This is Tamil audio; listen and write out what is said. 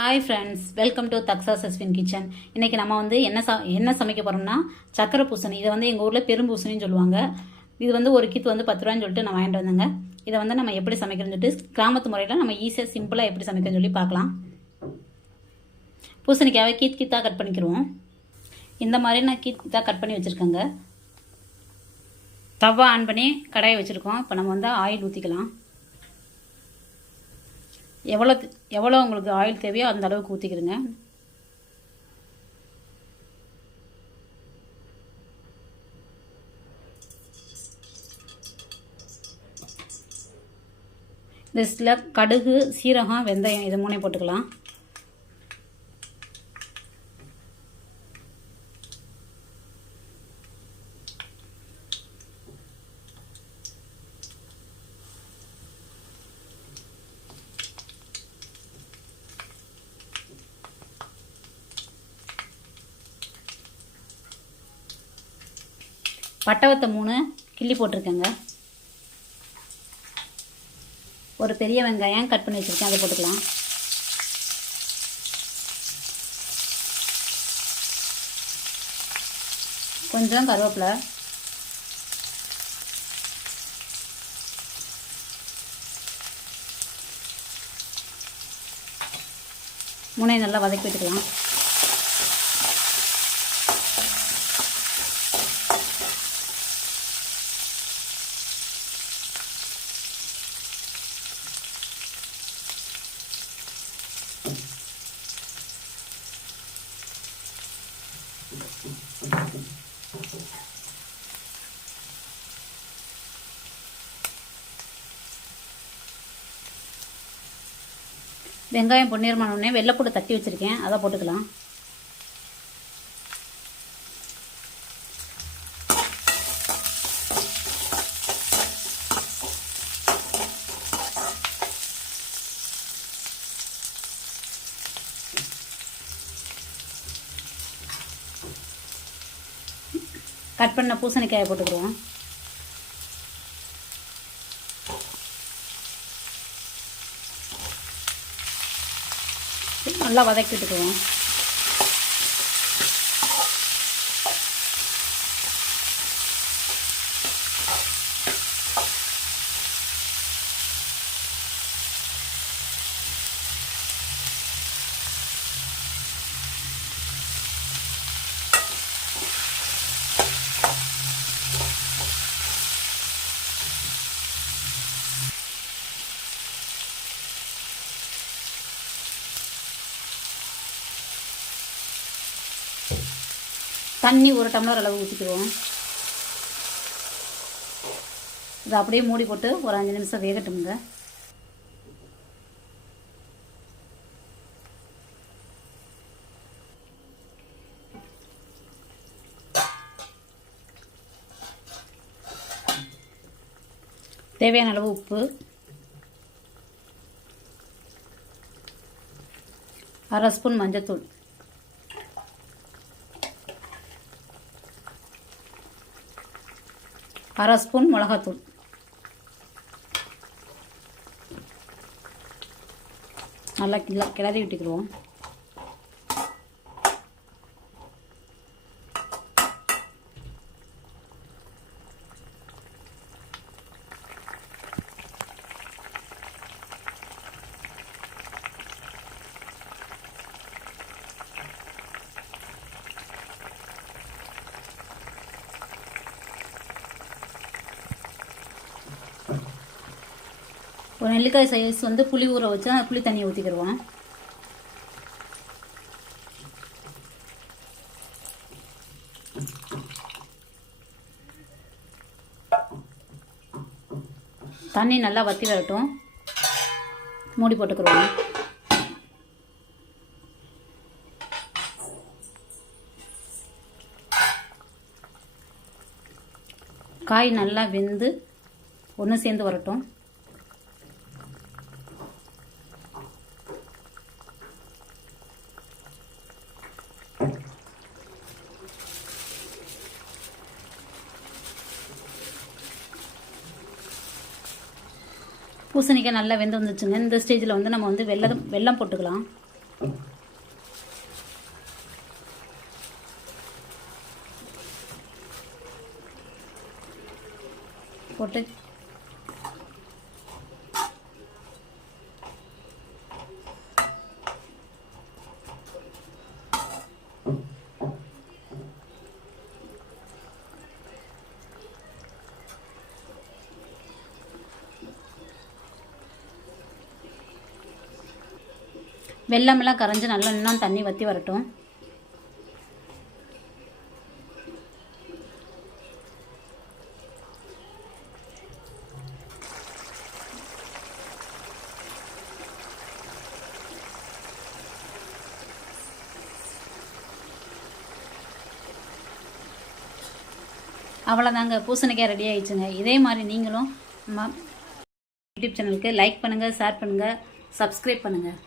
ஹாய் ஃப்ரெண்ட்ஸ், வெல்கம் டு தக்ஸா சஸ்வின் கிச்சன். இன்றைக்கி நம்ம வந்து என்ன சமைக்க போகிறோம்னா சக்கரை பூசணி. இதை வந்து எங்கள் ஊரில் பெரும் பூசணின்னு சொல்லுவாங்க. இது வந்து ஒரு கித்து வந்து 10 ரூபான்னு சொல்லிட்டு நான் வாங்கிட்டு வந்தேங்க. இதை வந்து நம்ம எப்படி சமைக்கிறோன்னு சொல்லிட்டு கிராமத்து முறையில் நம்ம ஈஸியாக சிம்பிளாக எப்படி சமைக்கிறோன்னு சொல்லி பார்க்கலாம். பூசணிக்காவை கீத்தாக கட் பண்ணிக்கிடுவோம். இந்த மாதிரி நான் கீத்தாக கட் பண்ணி வச்சுருக்கேங்க. தவா ஆன் பண்ணி கடாயை வச்சுருக்கோம். இப்போ நம்ம வந்து ஆயில் ஊற்றிக்கலாம். எவ்வளோ உங்களுக்கு ஆயில் தேவையோ அந்த அளவுக்கு ஊற்றிக்கிறங்க. இதில் கடுகு, சீரகம், வெந்தயம் இது மூணையும் போட்டுக்கலாம். பட்டவத்தை 3 கிள்ளி போட்டிருக்கேங்க. ஒரு பெரிய வெங்காயம் கட் பண்ணி வச்சுருக்கேன், அதை போட்டுக்கலாம். கொஞ்சம் கருவேப்பிலை, மூணையும் நல்லா வதக்கி விட்டுக்கலாம். வெங்காயம் பொன்னிறமானோடனே வெள்ளைப்பூடு தட்டி வச்சுருக்கேன், அதை போட்டுக்கலாம். கட் பண்ண பூசணிக்காயை போட்டுக்கிடுவோம். நல்லா வதக்கிட்டுக்குவோம். தண்ணி 1 டம்ளர் அளவு ஊற்றிக்குவோம். இதை அப்படியே மூடி போட்டு ஒரு 5 நிமிஷம் வேகட்டுங்க. தேவையான அளவு உப்பு, 1/2 ஸ்பூன் மஞ்சத்தூள், 1/2 ஸ்பூன் மிளகாத்தூள், நல்லா கிளறி விட்டுக்கிடுவோம். ஒரு நெல்லிக்காய் சைஸ் வந்து புளி ஊற வச்சு புளி தண்ணியை ஊற்றிக்கிடுவோம். தண்ணி நல்லா வற்றி வரட்டும், மூடி போட்டுக்கிடுவோம். காய் நல்லா வெந்து ஒன்று சேர்ந்து வரட்டும். பூசணிக்காய் நல்லா வெந்து வந்துச்சுங்க. இந்த ஸ்டேஜில் வந்து நம்ம வந்து வெல்லம் போட்டுக்கலாம். போட்டு வெல்லமெல்லாம் கரைஞ்சி நல்லா இன்னும் தண்ணி வற்றி வரட்டும். அவ்வளோதாங்க, பூசணிக்காய் ரெடி ஆயிடுச்சுங்க. இதே மாதிரி நீங்களும் நம்ம யூடியூப் சேனலுக்கு லைக் பண்ணுங்கள், ஷேர் பண்ணுங்கள், சப்ஸ்கிரைப் பண்ணுங்கள்.